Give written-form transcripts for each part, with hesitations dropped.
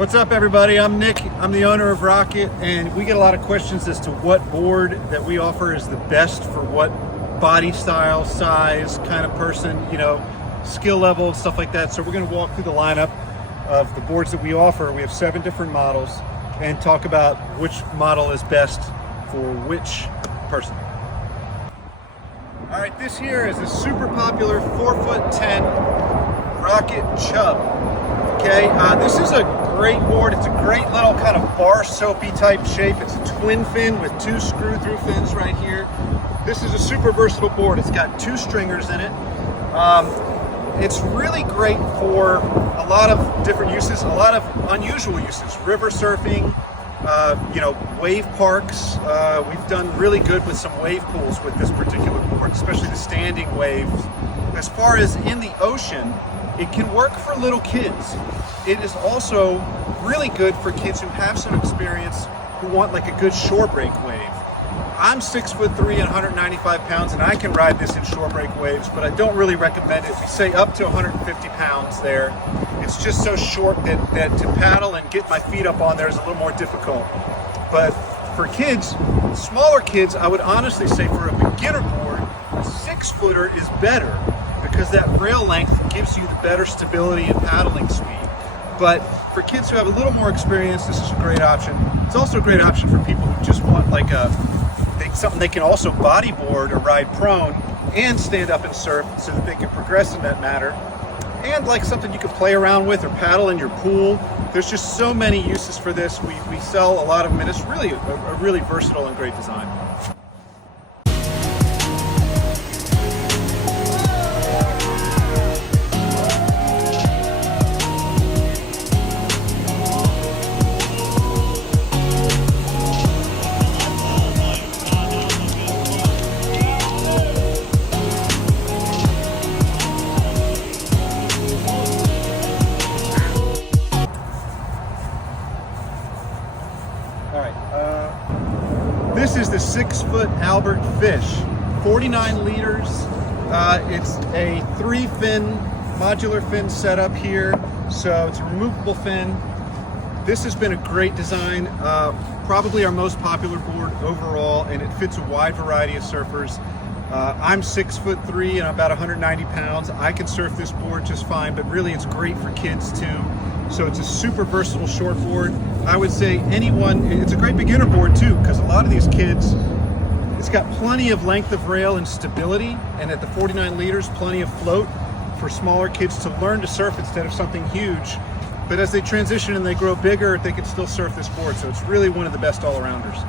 What's up, everybody? I'm Nick. I'm the owner of Rocket, and we get a lot of questions as to what board that we offer is the best for what body style, size, kind of person, skill level, stuff like that. So we're going to walk through the lineup of the boards that we offer. We have 7 different models and talk about which model is best for which person. All right, this here is a super popular 4'10" Rocket Chub. Okay, this is a great board. It's a great little kind of bar soapy type shape. It's a twin fin with 2 screw-through fins right here. This is a super versatile board. It's got 2 stringers in it. It's really great for a lot of different uses, a lot of unusual uses. River surfing, wave parks. We've done really good with some wave pools with this particular board, especially the standing waves. As far as in the ocean, it can work for little kids. It is also really good for kids who have some experience, who want like a good shore break wave. I'm 6'3" and 195 pounds, and I can ride this in shore break waves, but I don't really recommend it. We say up to 150 pounds there. It's just so short that to paddle and get my feet up on there is a little more difficult. But for kids, smaller kids, I would honestly say for a beginner board, a 6-footer is better because that rail length gives you the better stability and paddling speed. But for kids who have a little more experience, this is a great option. It's also a great option for people who just want like something they can also bodyboard or ride prone and stand up and surf so that they can progress in that matter. And like something you can play around with or paddle in your pool. There's just so many uses for this. We sell a lot of them, and it's really a really versatile and great design. This is the 6-foot Albert Fish, 49 liters. It's a 3-fin modular fin setup here, so it's a removable fin. This has been a great design, probably our most popular board overall, and it fits a wide variety of surfers. I'm 6'3" and about 190 pounds. I can surf this board just fine, but really it's great for kids too. So it's a super versatile short board. I would say it's a great beginner board too, because a lot of these kids, it's got plenty of length of rail and stability, and at the 49 liters, plenty of float for smaller kids to learn to surf instead of something huge. But as they transition and they grow bigger, they can still surf this board. So it's really one of the best all-arounders.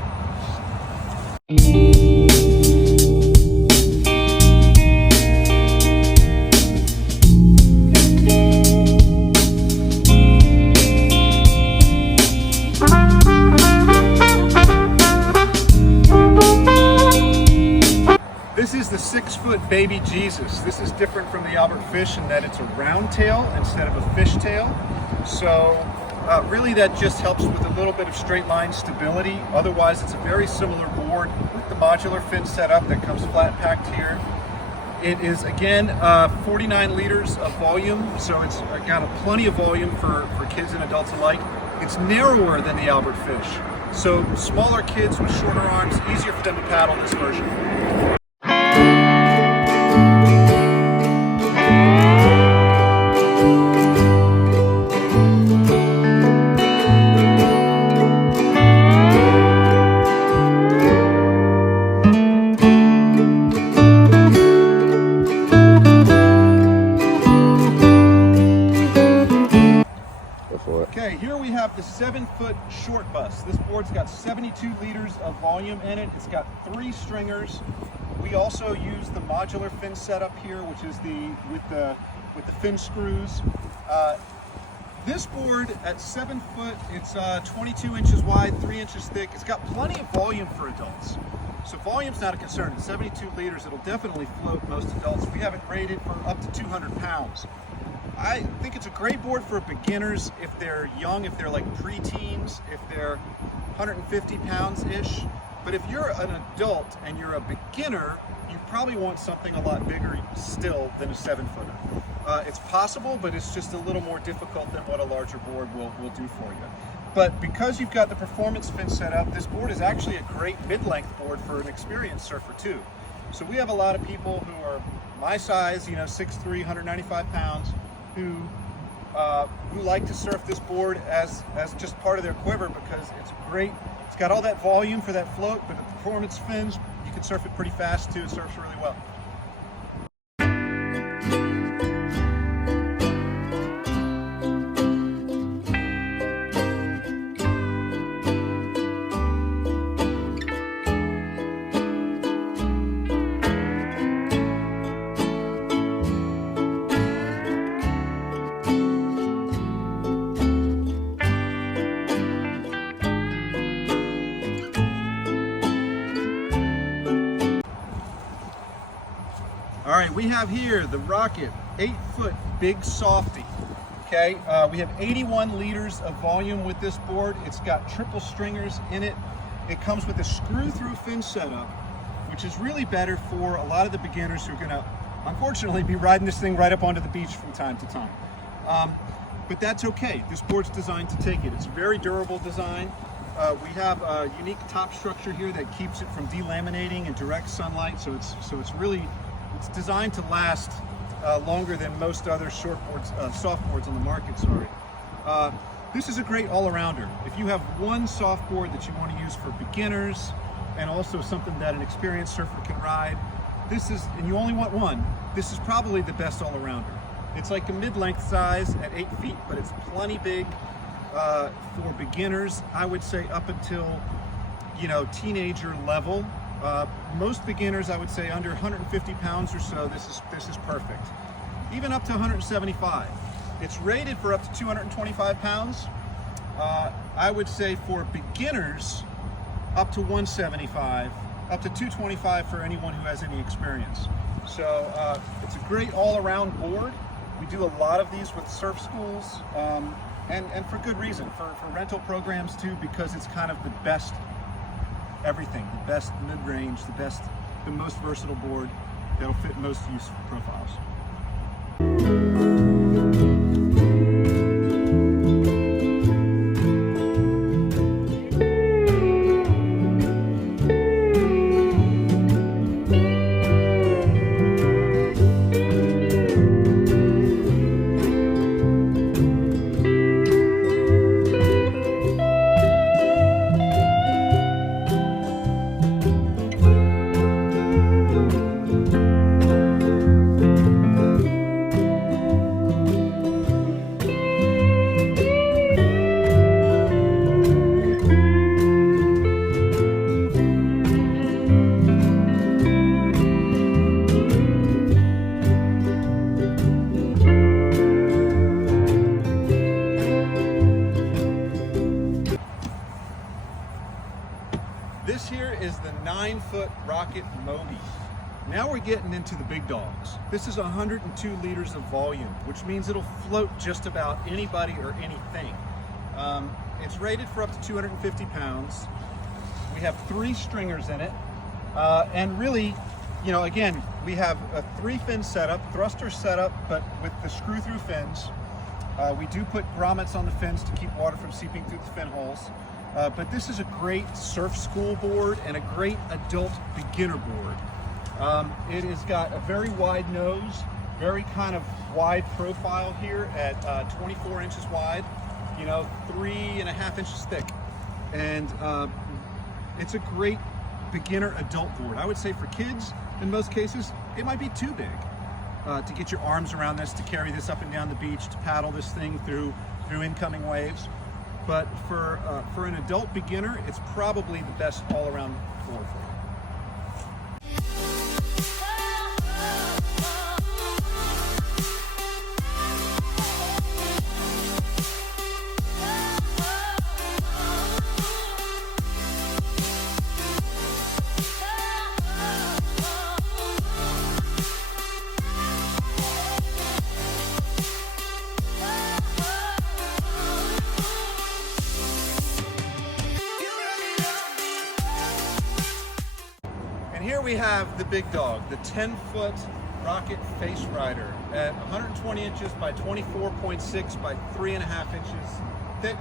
This is the 6-foot Baby Jesus. This is different from the Albert Fish in that it's a round tail instead of a fish tail. So really that just helps with a little bit of straight line stability. Otherwise, it's a very similar board with the modular fin setup that comes flat packed here. It is, again, 49 liters of volume, so it's got plenty of volume for kids and adults alike. It's narrower than the Albert Fish, so smaller kids with shorter arms, easier for them to paddle this version. Okay, here we have the 7-foot short bus. This board's got 72 liters of volume in it. It's got 3 stringers. We also use the modular fin setup here, which is with the fin screws. This board at 7 foot, it's 22 inches wide, 3 inches thick. It's got plenty of volume for adults. So volume's not a concern. At 72 liters, it'll definitely float most adults. We have it rated for up to 200 pounds. I think it's a great board for beginners if they're young, if they're like preteens, if they're 150 pounds-ish. But if you're an adult and you're a beginner, you probably want something a lot bigger still than a 7-footer. It's possible, but it's just a little more difficult than what a larger board will do for you. But because you've got the performance fin set up, this board is actually a great mid-length board for an experienced surfer too. So we have a lot of people who are my size, 6'3", 195 pounds, who like to surf this board as just part of their quiver because it's great. It's got all that volume for that float, but the performance fins, you can surf it pretty fast too. It surfs really well. All right, we have here the Rocket 8-foot Big Softy. Okay, we have 81 liters of volume with this board. It's got triple stringers in it. It comes with a screw-through fin setup, which is really better for a lot of the beginners who are gonna, unfortunately, be riding this thing right up onto the beach from time to time. But that's okay. This board's designed to take it. It's a very durable design. We have a unique top structure here that keeps it from delaminating in direct sunlight, so it's really designed to last longer than most other soft boards on the market. This is a great all-arounder. If you have one soft board that you want to use for beginners and also something that an experienced surfer can ride, and you only want one, this is probably the best all-arounder. It's like a mid-length size at 8 feet, but it's plenty big for beginners. I would say up until teenager level. Most beginners, I would say under 150 pounds or so, this is perfect. Even up to 175. It's rated for up to 225 pounds. I would say for beginners, up to 175, up to 225 for anyone who has any experience. So it's a great all-around board. We do a lot of these with surf schools, and for good reason, for rental programs too, because it's kind of the best everything, the best mid-range, the most versatile board that'll fit most use profiles. This here is the 9-foot Rocket Moby. Now we're getting into the big dogs. This is 102 liters of volume, which means it'll float just about anybody or anything. It's rated for up to 250 pounds. We have 3 stringers in it. And really, again, we have a 3-fin setup, thruster setup, but with the screw-through fins. We do put grommets on the fins to keep water from seeping through the fin holes. But this is a great surf school board and a great adult beginner board. It has got a very wide nose, very kind of wide profile here at 24 inches wide, 3.5 inches thick. And it's a great beginner adult board. I would say for kids, in most cases, it might be too big to get your arms around this, to carry this up and down the beach, to paddle this thing through incoming waves. But for an adult beginner, it's probably the best all-around board for you. here we have the big dog, the 10-foot Rocket Face Rider at 120 inches by 24.6 by 3.5 inches thick,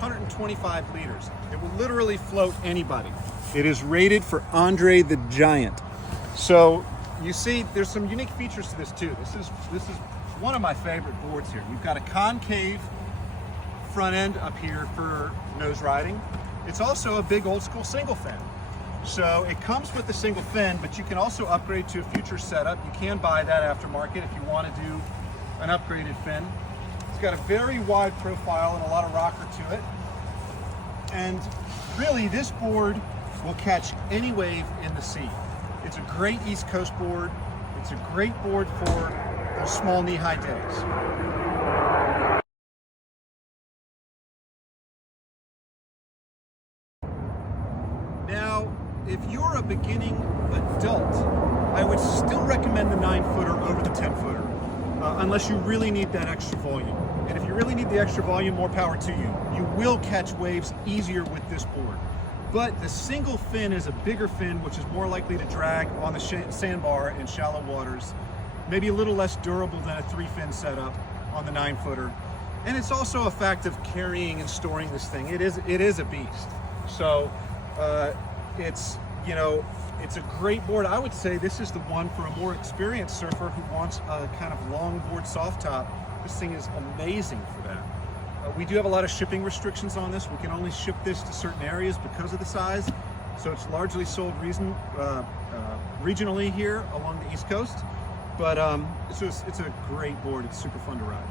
125 liters. It will literally float anybody. It is rated for Andre the Giant. So you see there's some unique features to this too. This is one of my favorite boards here. We've got a concave front end up here for nose riding. It's also a big old school single fin. So it comes with the single fin, but you can also upgrade to a future setup. You can buy that aftermarket if you want to do an upgraded fin. It's got a very wide profile and a lot of rocker to it. And really this board will catch any wave in the sea. It's a great East Coast board. It's a great board for those small knee-high days. Now, if you're a beginning adult, I would still recommend the 9-footer over the 10-footer, unless you really need that extra volume. And if you really need the extra volume, more power to you. You will catch waves easier with this board. But the single fin is a bigger fin, which is more likely to drag on the sandbar in shallow waters, maybe a little less durable than a 3-fin setup on the 9-footer. And it's also a fact of carrying and storing this thing. It is a beast. So it's a great board. I would say this is the one for a more experienced surfer who wants a kind of longboard soft top. This thing is amazing for that. We do have a lot of shipping restrictions on this. We can only ship this to certain areas because of the size. So it's largely sold regionally here along the East Coast. But it's a great board. It's super fun to ride.